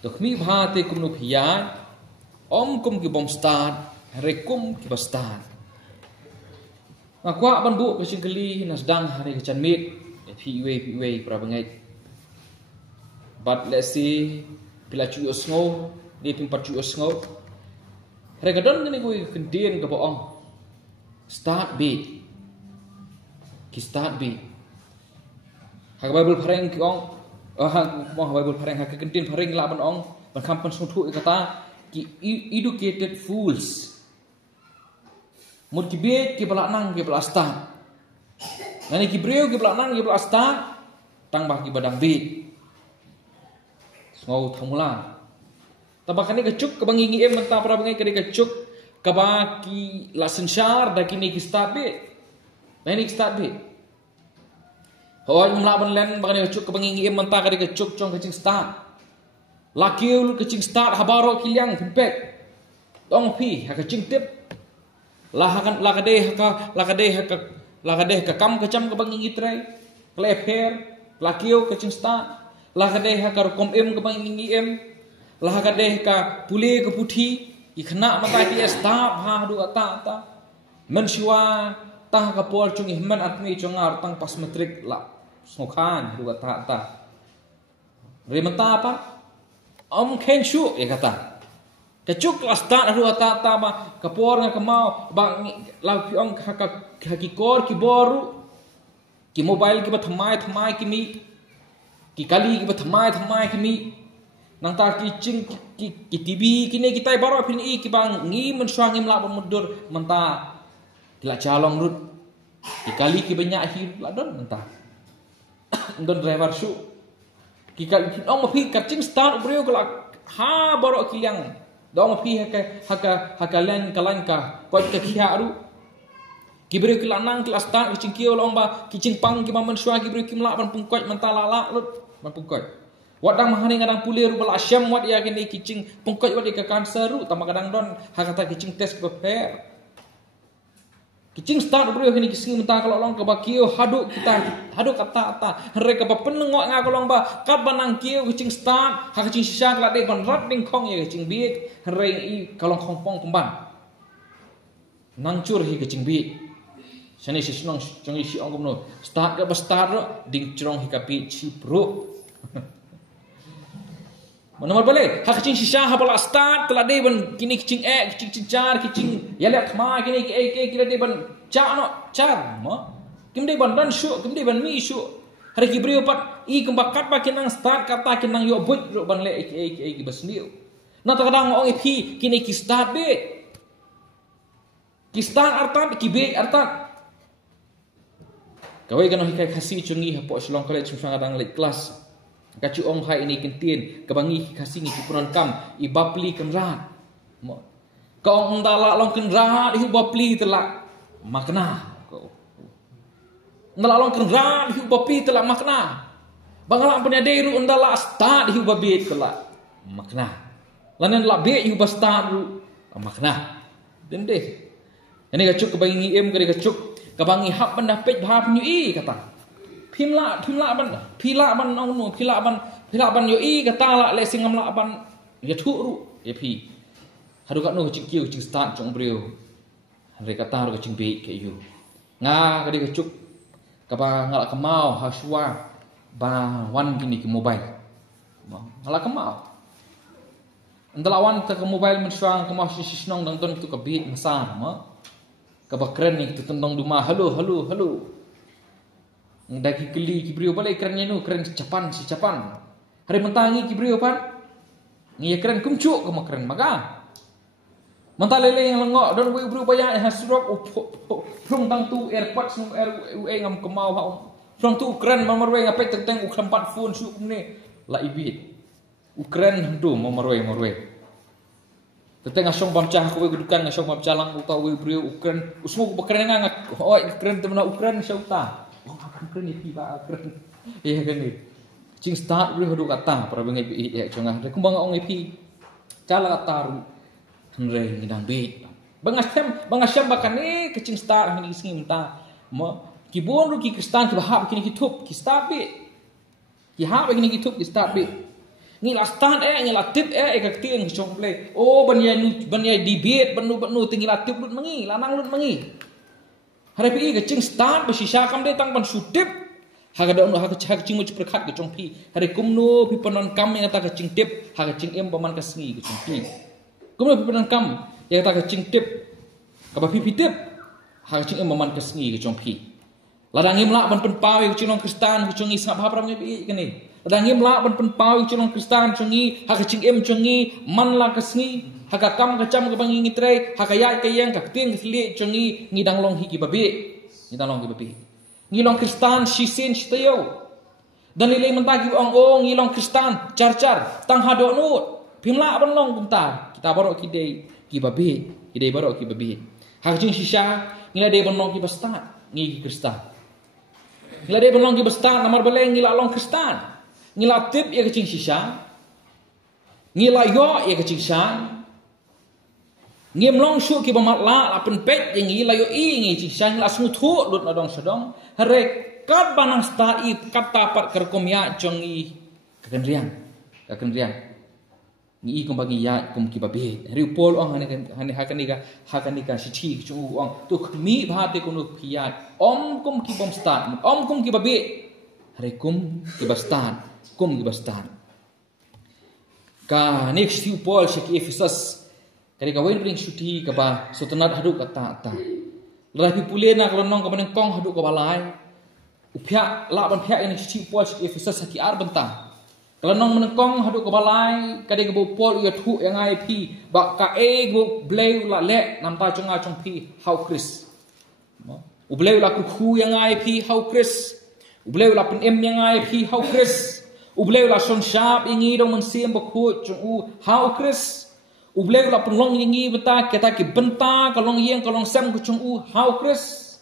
Tok mi bhate kum nu phiyat om kum ki bom start rekum ki bastart. Ngakwa ban bu ke kali nasdang hari ke chanmit PUA prabangai. But let's see bila chu osngo di tempat chu osngo. Regadon ni gue kendien ke boong. Start beat. Ki start beat. Hak Bible pareng ki ong. Hak Bible pareng hak kendien pareng la ban ong. Ban kampan sungtu kata ki educated fools. Mut ki beat ki pelak nang ki pelak start. Nani ki breu ki pelak nang ki pelak start. Tang bah ki badang beat. Ngau thamula. Tabakan ni kecuk kebangingi mentah para bangai kali kecuk kabaki la sensar dah kini ki start beat. Nani ki start beat. Hoi mula ban len bakan kecuk kebangingi mentah kali kecuk cong kecing start. Lakiul kecing start habaro kiliang tempet. Dong pi ha kecing tip. Lakadeh ka kam kecam kebangingi tray. Kleper lakiu kecing start. Lakadeh ka rukom kebangingi Lahakadeh ka pule ke puthi ikhna mata ki stap ha du ata mensyua tah ka pol chung ihman atmi chongar tang pas metrik la snokhan du ata remata apa om kenshu ya kata kecuk asta du ata ma kapor nga kamau ba la piong ka ki kor ki boru ki mobile ki ba thamai ki mi ki kali ki ba thamai ki mi nang ta ki cing ki TV kini kita baru pin i ki bang ngi mensuang ngi mlak mudur menta la calong rut ki kali ki banyak hi la don menta don driver su ki kali ong pi ka cing start breu kala ha baru ki yang dong pi haka len kalan ka pot ka khia ru ki breu ki lanang kelas start ki cing kio long ba ki cing pang ki ba mensuang ki breu ki mlak ban pungkot menta la lut ban pungkot wadang mahani ngadang pulir bala asyam wad ya kini kicing pungkot wad ka kanser ru tama kadang don hakata kicing test beper kicing start bro kini kising mentah kalau long ke bakio hadu kata reka ba penengok nga kolong ba kat banang kio kicing start ha kicing sisa klade ban rat ding khong ya kicing biik reng i kalong khongpong kemban nangcur hi kicing biik sani si senong jongi si ong no start ka ba start ding crong hi ka bi chi bro Nomor boleh, hak kicing sisa habala start telah deh ban kini kicing kicing car kicing ya lihat ma kini kira deh ban car mo kim deh ban shu kim deh ban mi shu hari kibri opat i kembakat pa kinang start kata kinang yo boj ro ban le ki basniu na kadang ong ipi kini ki start be ki start artat ki be artat kawai kan hikai khasi chungi hapo selong kale chungsang adang le kelas kacu ong hai ini kentien kebangi kasih ni kipuran kam ibapli kenrat ka ong dala long kenrat hi bapli telak makna ndala long kenrat hi bapli telak makna bangala penyaderu ndala start hi babit telak makna lanen la be hi bastart makna dende ini kacuk kebangi kare kacuk kebangi hap pendapet bahap nyu kata Pila ban yo i kata la le singam la ban ya thu ru ya pi hadu kat no kicing kiu kicing start jong breu hari kata ru kicing be ke yu nga kadi kecuk kapa ngala kemau haswa ba wan gini ke mobile ngala kemau ndala wan ke mobile mensuang kemau sisnong dang don tu ke beat masam kapa keren ni tu tendong duma halo Daki keli kibrio balik kerennya nu keren si capan hari mentangi kibrio pan ngi keren kumcuk ke keren maka mentah lele yang lengok don we bro banyak hasrok from tang tu airpods nu ngam kemau ha from tu keren mamarwe ngapet tentang ukrampat phone su ne la ibit ukren do mamarwe tentang asong bamcah ko we gudukan asong bamcah lang utaw we bro ukren usmo ko keren ngak oi keren temna ukren sauta keren ni tiba keren iya kan ni cing start boleh hadu kata para bengai ya congah kumbang ong ipi cala kata ru henre ngidang be bangasam bakan ni kecing start ni singi minta mo kibon ru ki kristan ki bahap kini ki tup ki start be ki hap kini ki tup ki start be ngila stand ngila tip ka tiang chong play oh banyai debate banu tingila tip lut mangi lanang lut mangi hari pi ka ching stand ba shisha kam de tang ban sutip haga da ha ka ching mu prakhat ka chong pi hari kumno pi panon kam yang ta ka ching tip ha ka ching em baman ka sngi ka chong pi kumno pi panon kam yang ta ka ching tip ka ba pi tip ha ka ching em baman ka sngi ka chong pi ladang im la ban pen pawi ka ching long kristan ka chong i sa ba pram ngai pi ka ni ladang im la ban pen pawi ka ching long kristan chong i ha ka ching em chong i man la ka sngi ha ka kam ka cham ka bang ngi tre ha ka ya ka yang ka tiang ka le chong i ngi dang long hi ki ba be ngi dang long ki ba be ngilong kristan shisin shtayo dan nilai mentagi ong ong ngilong kristan car tang hado nu pimla ban long kumta kita barok kidei ki babe kidei barok ki babe ha jing shisha ngila de ban long ki bastan ngi kristan ngila de ban long ki bastan namar baleng ngila long kristan ngila tip ya kecing shisha ngila yo ya kecing shan ngim long shu ki bamat la pen pet yang ngila yo i ngi chi sang la smu thu lut na dong sedong hare kat banang sta i kata pat kerkom ya chong i kaken riang ngi i kum bagi ya kum ki babe ri pol ong hane hakanika sithi chu ong tu mi bha te kunu phia om kum ki bom sta om kum ki babe hare kum ki bastan ka next few pol shiki Efesus kali kawin bring syuti ke ba sotenat haduk kata lagi pulih nak renong ke meneng kong haduk ke balai upya la ban pya ini syuti pol Efesus haki ar bentang kalau nong meneng kong haduk ke balai kali ke pol ia thu yang ai pi ba ka e go blay la le nam ta chong pi how Chris u blay la ku yang ai pi how Chris u blay la pen em yang ai pi how Chris u blay la son sharp ingi dong men sim ba khu chung u how Chris ubleu la penglong ngi beta kita ki benta kalong yeng kalong sam ku chung u how Chris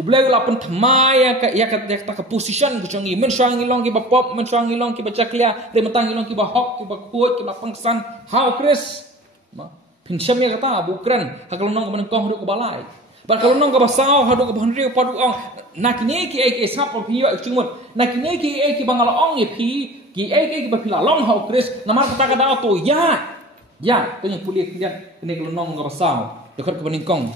ubleu la pen thamai ya ka position ku chung i men swang long ki ba pop men swang long ki ba chaklia re matang long ki ba hok ki ba kuot ki ba pangsan how Chris pin syam ya kata bukran ha kalong nong men kong ru ku balai ba kalong nong ka ba sao ha du ku ban riu padu ong nakine ki ai sap pi yo chung mot nakine ki ai ki bangala ong ye pi ki ai ki ba pila long how Chris namar kata kada to ya tu yang kuliah lihat kini kelonong ngapa pasal dekat ke peningkong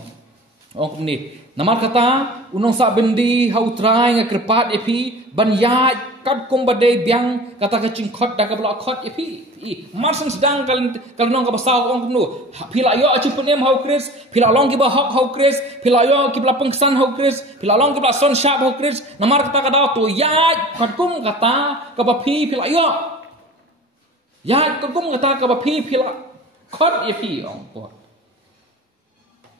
oh ni namar kata unong sa bendi hau trai nga kerpat epi ban ya kat kum badai biang kata ke cingkot dah ke blok khot epi marsen sedang kalonong ngapa pasal ong kumnu pila yo acu penem hau Chris pila long ki ba hok hau Chris pila yo ki bla pengsan hau Chris pila long ki bla son sharp hau Chris namar kata kada tu ya kat kum kata ke ba pi pila yo ya kat kum kata ke ba pi pila khot ye pi ong pot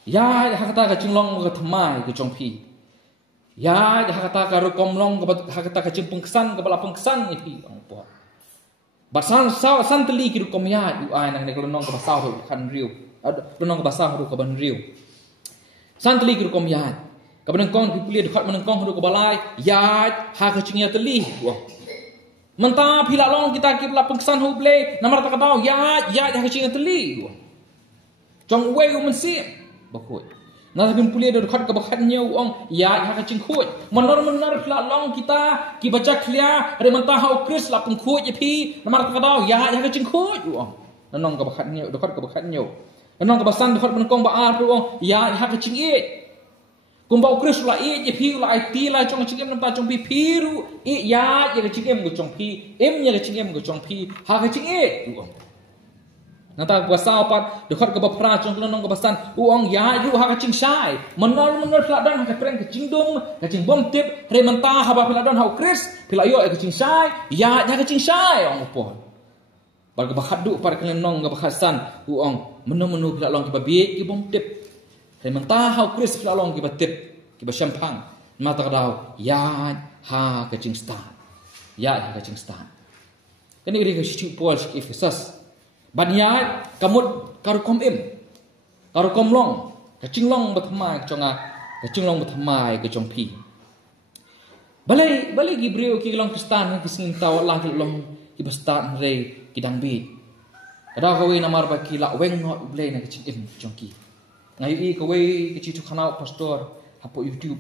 ya hakata ka chinglong ka thamai ka chong pi ya hakata ka rukom long ka hakata ka chimpengsan ka bala pengsan ye pi ong pot basan san teli ki rukom ya u ai nang ne kolong ka basau ru kan riu kolong ka basau ru ka ban riu san teli ki rukom ya ka ban kong pi puli dekat ban kong ru ka balai ya ha ka chingya teli mentah pila long kita kibla pengsan huble namar tak tahu ya ka cing teli jong wei men si bakut nah bin puli do khat ka bakhat nyau ong ya ka cing khut menor pila long kita ki baca clear ada mentah hau Chris la pengkhut ye pi namar tak tahu ya ka cing khut ong nanong ka bakhat nyau do khat ka bakhat nyau nanong ka basan do khat men kong ba ar ong ya ka cing e kumbau Chris la e je pi la IT la chong chingem nampa chong pi piru e ya ka chingem go chong pi em ya ka chingem go chong pi ha ka ching e nata puasa pat dekat ke bapra chong nong ke basan uong ya yu ha ka ching sai menol pla dan ha ka preng ke chingdum ka ching bom tip re menta ha ba pla dan ha Chris pila yo ka ching sai ya ka ching sai ong po par ke bakhat du par ke nong ke bakhasan uong menu pla long ke babi ke bom tip Hai mentah hau Chris pila long ki batip ki ba champang mata kadau ya ha ka ching stan kani ri ka shi pol shi Efesus ban ya kamut karukom karukom long ka ching long batmai chonga ka ching long batmai ka chong pi balai gibreo ki long kristan ki sing taw la ki long ki bastan re ki dang bi kada ko we namar ba ki la weng no blai na ka ching chong ki ngai i ko we ki tu kanal pastor hapo YouTube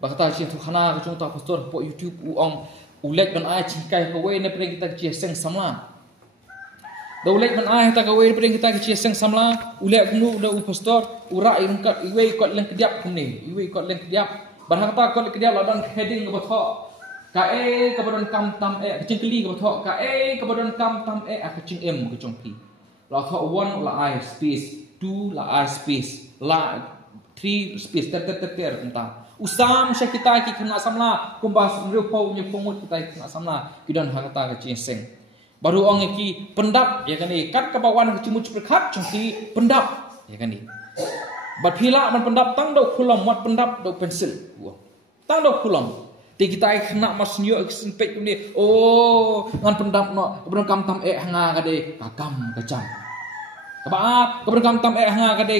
Bakata chin tu khana ka chung ta pastor po YouTube uong ulek ban ai chin kai ka we ne preng kita chi seng samla. Da ulek ban ai ta ka we preng kita chi seng samla ulek nu da u pastor ura in ka iwe ko leng kediap kumni iwe ko leng kediap ban ta ko kediap la dan heading ka tho ka ka badan kam tam ka chin kli ka tho ka ka badan kam tam ka chin em ka chung pi. La tho 1 la I space 2 la I space la 3 space ter entah usam sya kita ki kena samla kumbas rupo nya pungut kita kena samla kidan hakata ka cinseng baru ong ki pendap ya kan ni kat ka bawan ka cimuc berkat cungki pendap ya kan ni bat phila man pendap tang do khulom mat pendap do pensil tang do khulom ti kita kena mas nyo sempet ni oh ngan pendap no keberon kam tam hanga ka de kakam kacam kabaat keberon kam tam hanga ka de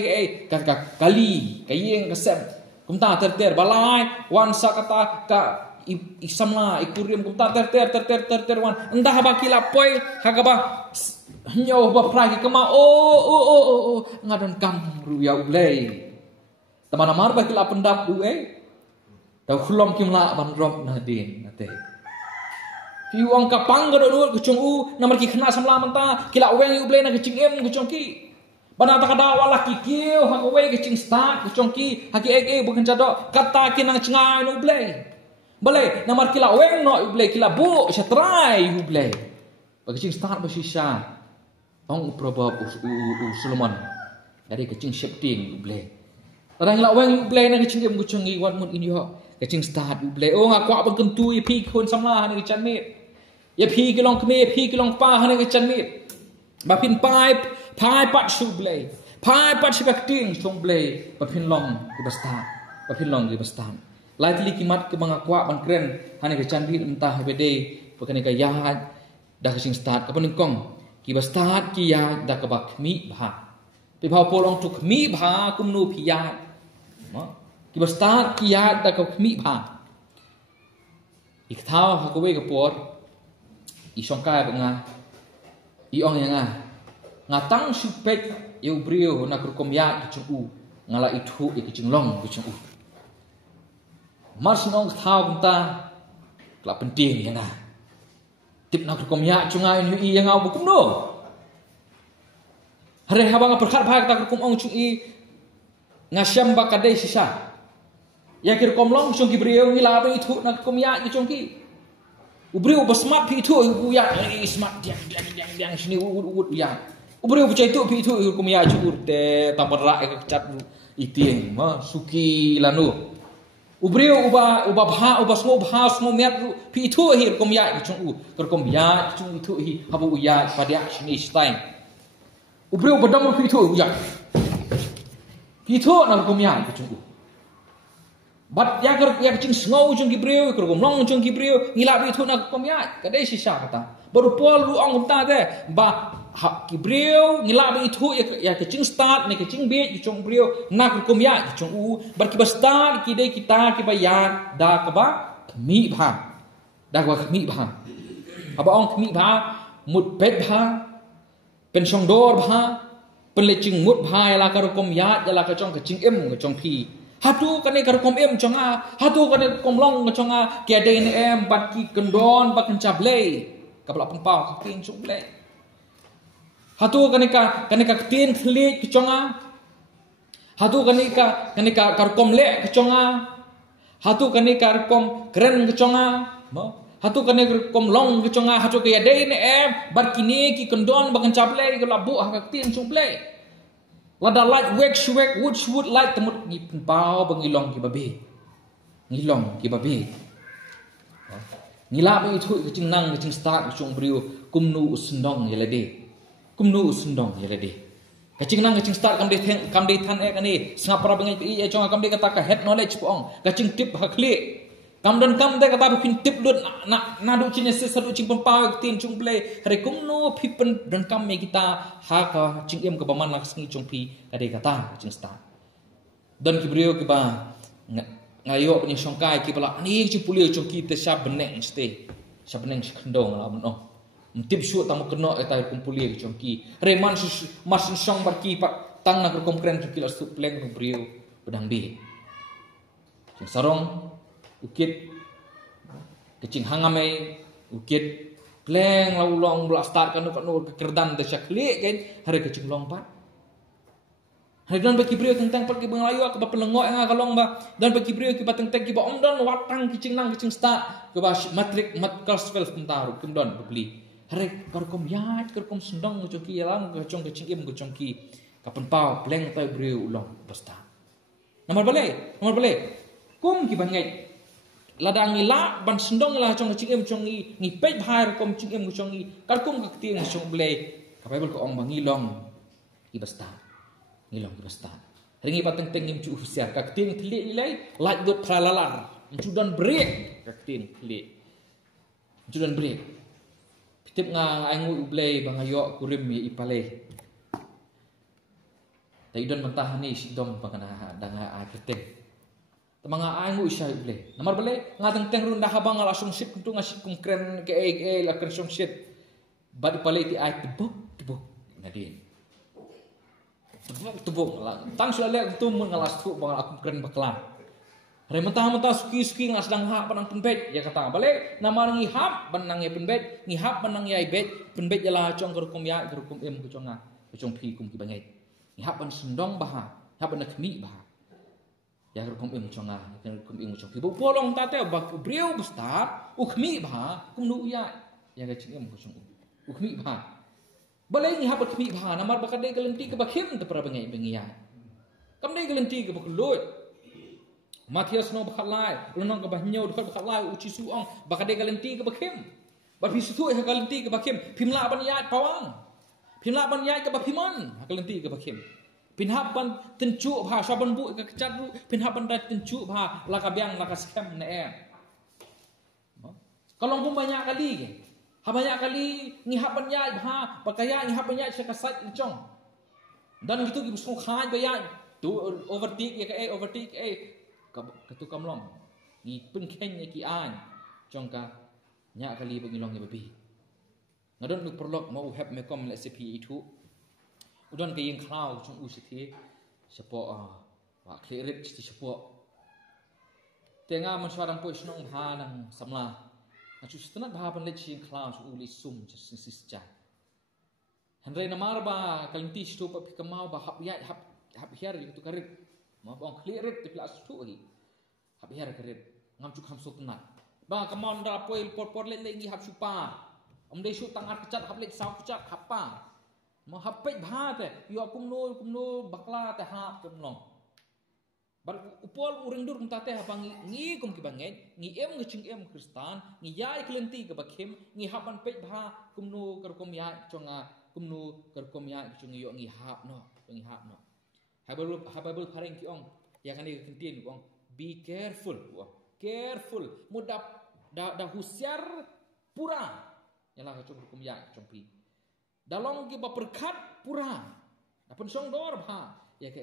ka kali kayeng kesem kumta ter balai wan sakata ka isamla ikurim kumta ter wan entah ba kila poi hagaba nyo ba pragi kema oh ngadon kam ruya ulei tamana mar ba kila pendap da khulom kimla ban rom na din nate piu ang kapang ga do ku chung u namar ki khna samla manta kila weng ulei na kicing em ku chung ki bana ta kada wala ki kiu ha ko we ke ching start ku chung ki ha ki bukan jado kata ki nang chngai no ulei boleh namar kila weng no ulei kila bu sha try ulei ba ke ching start ba shisha ong probab u Solomon dari ke ching shifting ulei Orang yang lawang ulei na ke ching em ku chung i wat mun in yo kecing start ulei oh ngakwa bang kentu ya pi kon samla ni chan mit ya pi ki long kme pi ki long pa ni chan mit ba pin pai pat su ulei pai pat si bakting song ulei ba pin long ki bastan ba pin long ki bastan likely ki mat ke bang akwa bang kren hani ke chan mit entah bede bukan ka ya da kecing start ka pun kong ki bastan ki ya da ka bak mi bha pe bha polong tuk mi bha kum nu pi ya ki basta kiat da ka mi bha ik thao ha ko we ka por i song kai ba nga i ong yang nga tang su pek yu brio na kur kom ya ki chung u ngala i thu ki chung long ki chung u mas nong thao ta la penting yang tip na kur kom ya chung ai nu i yang au bu kum no hare ha ba nga perkhat bha ta kur kom ong chung i nga syam ba kadai sisa ya kir komlong chung ki brio ngila ba itu nak kom ya ki chung ki ubrio ba smart pi itu u ya smart yang sini u ya ubrio ba itu pi itu kom ya chung te tamara ka chat iting ma suki lanu ubrio uba bha uba smo met pi itu hi kom ya ki chung u kom ya chung itu hi habu ya pada sini stein ubrio ba dam pi itu u ya pi itu nak kom ya ki chung u Bat ya kecing snow chung kibriu kergom long chung kibriu ngila bi thu na komya kadai sisa kata baru pol lu ong ta de ba kibriu ngila bi thu ya kecing start ne kecing be chung briu na komya chung u bar ki start ki dei kita ki ba ya da ka ba mi bha da ka mi bha aba ong mi bha mut pet bha pen song dor bha pen le ching mut bha ya la ka komya ya la ka chong kecing em ka chong pi hatu kane kar kom em chonga hatu kane kom long chonga ke de ne em bat ki kendon ba kan chable kapla pempau ka tin chung ble hatu kane ka tin khli ki chonga hatu kane ka kar kom le ki chonga hatu kane kar kom kren ki chonga mo hatu kane kar kom long ki chonga hatu ke de ne em bat ki ne ki kendon ba kan chable ka la bu ka tin chung ble Lada light wek wood light temut ni pau bangilong ki babe ngilong ki babe ngila ba itu kecing nang kecing start chung brio kumnu usndong yelade kecing nang kecing start kam de than kani snapra bangai pi chong kam de kata ka head knowledge pong kecing tip hakli kam don kam de kata pin tip lut na du chine se sadu ching pau tin chung play hare kumnu pipen don kam me kita ha ka ching em ka baman lak sngi chung pi kade kata ching start don ki brio ki ba ngayo ni songkai ki bala ni chi pulio chung ki te sha beneng ste sha beneng khendong la no tip shu tamu keno eta kum pulio chung ki re man mas song bar ki pa tang na kom kren chung ki la su pleng brio pedang bi sarong ukit kecing hangamai ukit kleng long bela start kan kekerdan te syakli kan hari kecing long pat hari dan bagi beliau tentang pergi banglayu ke pelengok yang kalong ba dan bagi beliau ke tentang ke om dan watang kecing nang kecing start ke matrik mat kelas 12 tentang kem don beli hari kerkom yat kerkom sendang ngocoki lang kecing im ngocoki kapan pau pleng tai beliau ulang pesta nomor balik kum ki bangai ladang ila ban sendong la chong ching em chong ngi pej bhai kom ching em chong ngi kar kum ka tiang chong ble ka bible ko ong bangi long i basta ngilong i basta ringi pateng teng nim chu sia ka tiang thli nilai laj dot tralalar chu dan break ka tiang thli chu dan break pitip nga ai ngu ble bangayo kurim i pale tai don mentah ni sidom pangana danga a keteng Temanga ai ngu isya ble. Namar bale ngateng teng runda habang ala song ship kuntu ngasih kum kren ke la kren song ship. Badi pale ti ai tebuk nadin. Tebuk la. Tang sula le tu mun ngalas tu bang aku kren baklan. Re mentah suki ngas dang ha panang penbet ya kata bale namar ngi hap banang ye penbet ngi hap banang ye bet penbet jala cong kerkum ya kerkum em ku conga cong pi kum ki bangai. Ngi hap ban sendong baha, hap ban khmi baha. Ya kerkom ing chonga kerkom ing chong kibu polong tate bak breu bestar ukhmi bha kumnu ya ga chingem ko chong ukhmi bha balai ni habat khmi bha namar bakade galenti ke bakhim te pra bengai bengia kamne galenti ke baklut Matias no bakhalai lunong ke bahnyo dekat bakhalai uci suong bakade galenti ke bakhim bapi sutu ha galenti ke bakhim pimla ban ya pawang pimla ban ya ke baphiman galenti ke bakhim Pinhapan tencu bha saban bu ke kecat bu pinhapan dah tencu bha laka biang laka scam ne kalau pun banyak kali ke ha banyak kali ngihapan ya bha pakaya ngihapan ya sekasat licong dan gitu ki busung khaj baya tu overtake ya ke overtake ke tu kamlong ni pen ken ya ki an chongka nya kali bengilong ya babi ngadon nuk perlok mau have me kom le cp itu Udon ke yang klau chung usiti sepo wa clearit ti sepo tenga man swarang po snong bha nang samla na chu stanat bha pan le chi klau chu uli sum sis cha henre namar ba kalinti stu pa pikamau ba hap ya hap hiar tu karit ma bong clearit ti plas tu hi hap hiar karit ngam chu kham sutnat ba kamon da poil por le ngi hap chu pa om de shu tangat kecat hap le sau kecat hap pa Mau hapet bahate, yo kumno bakla te hap kumlong. Bar upol uring dur kumtate hapang ngi kum ki banget, ngi em ngecing em Kristan, ngi yai kelenti ke bakim, ngi hapan pet bah kumno kerkom ya conga kumno kerkom ya congi yo ngi hap no. Hababul pareng ki ong, ya kan ni kentin ong. Be careful, careful. Mudah dah husiar pura. Yalah cong kerkom ya congpi. Dalong ki ba perkat pura dapun song dor bha ya ke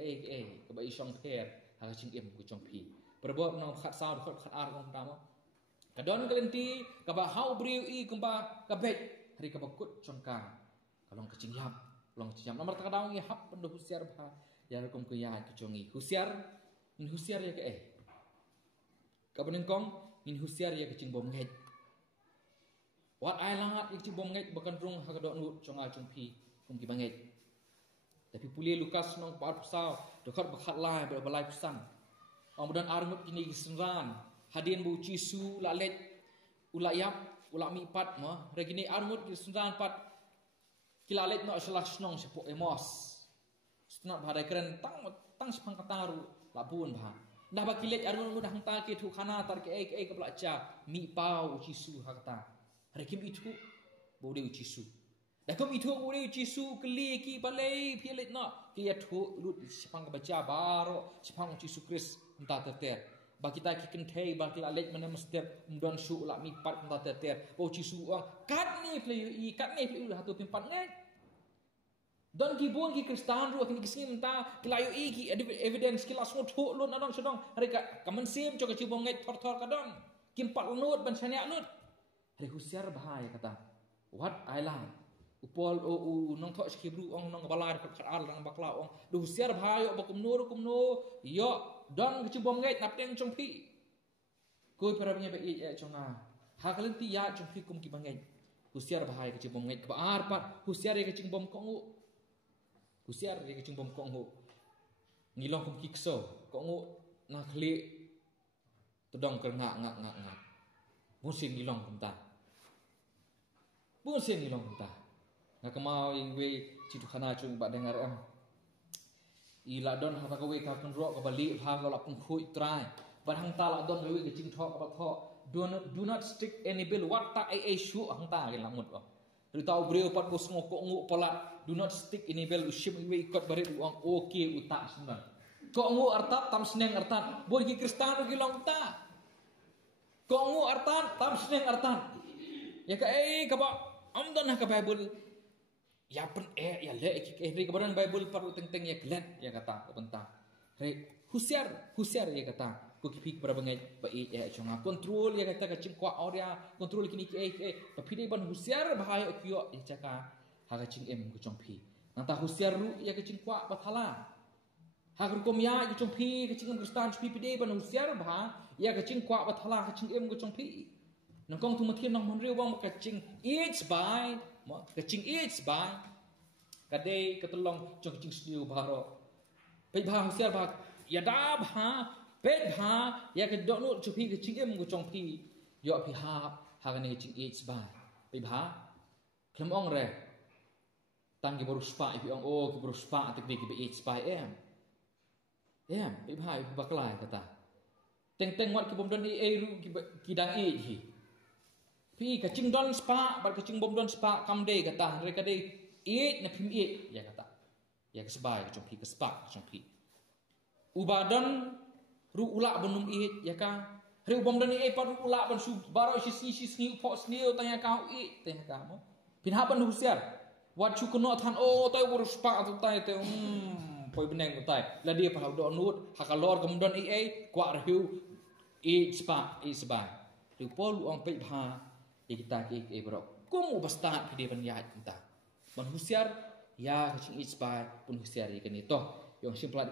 ke ba isong pher ha ching em ku chong pi perbuat nang khat sao khat ar kong tama kadon kelenti ka ba hau briu i kum ba ka bet hari ka ba kut chong ka kalong kecing yap long chiam nomor ta daung i hap pendo husiar bha ya kum ku ya ku chongi husiar ya ke ka beneng kong min husiar ya kecing bom ngai Wat ai langat ik bom ngai bakan rung ha kadok nut chong a chong pi kum ki bangai tapi puli Lukas nong par pasal dekat bakhat lai balai pesan kemudian arngut kini senran hadien bu cisu la let ulayap ulak mi pat ma regini arngut ki senran pat kilalet no salah snong sepo emos setnak badai keren tang sepang kataru labun bah dah bakilet arngut mudah hang ta ke thu khana tar ke ke belacha mi pau cisu ha kata Rekim itu boleh ucisu. Dah kum itu boleh ucisu keli ki balai pialet nak. Dia tu lut sepang baca baro sepang ucisu Kris entah terter. Bagi kita ki kentai bagi lalet mana mesti mdon su lak mi pat entah terter. Ucisu kat ni play hatu pimpat ngai. Don ki bon ki Kristan ru akin kisim ta kilayu ki evidence ki lasmo thu lun adon sedong. Mereka kamen sim cok ci bon ngai thor kadon. Kimpat lunut ban chania nut. Hari husiar bahaya kata. What island? Upol nong thok skibru ong nong balar khat al nang bakla ong. Du husiar bahaya bakum nur yo don kecibom ngait nap teng chong pi. Koi para bengay ba chonga. Hakalan ti ya chong fikum ki bangay. Husiar bahaya kecing bom ngait kebaar pat. Husiar ya kecing bom kongu. Husiar ya kecing bom kongu. Ngilong kum kikso. Kongu nak klik. Tedong ke ngak. Musim ngilong kum ta. Musim ngilong kum ta. Ngak kemau ingwe citu khana chung ba dengar ila don ha ka we ka kun ro ka bali ha ka la pun khui trai. Ban hang ta la don we kecing thok ka thok. Do not stick any bill what ta ai shu hang ta ke lamut ko ri tau breu pat bos ngok ngu pola do not stick any bill ushim we ikot barit uang okay uta senan ko ngu artat tam sneng artat bor ki kristan ki long ta ko ngu artat tam sneng artat ya ka ka ba am don ka bible ya pen ya le ki ri ka baran bible par teng teng ya glet ya kata bentang re husiar ya kata ko kipik para bangai ba chonga control ya kata kacing kwa auria control kini ki tapi ban husiar bahaya kyo ya caka ha kacing ko chongpi nanta husiar ru ya kacing kwa bathala ha kom ya ki chongpi kacing kristan chpi pide ban husiar bah ya kacing kwa bathala kacing ko chongpi nang kong tu mathian nang monre wang kacing kacing kadai ketolong chong kacing studio baro pe bah husiar bah ya da bah pet bha ya ke dok nu chupi ke chingem go chongpi yo pi ha ne ching h ba pe bha klem ong re tang ki boru spa pi ong o ki boru spa te ki be h ba pe bha ba klai kata teng wat ki bom don e ru ki dang e hi pi ka ching don spa ba ka ching bom don spa kam de kata re ka de e na phim e ya kata ya ke sbai chongpi ke spa chongpi ubadon ru ulak benum it ya ka ru bom dan e par ulak ban su baro si sni po sni tanya kau it tanya kamu pin haban husiar wat chu kono than o toy bur spa tu tai te poi beneng tai la dia pa do nut hakalor kom don e kwa rhu e spa ru pol ong pe bha e kita ke bro komu basta pide ban ya kita ban husiar ya kaching it spa pun husiar ke ni to yang simplat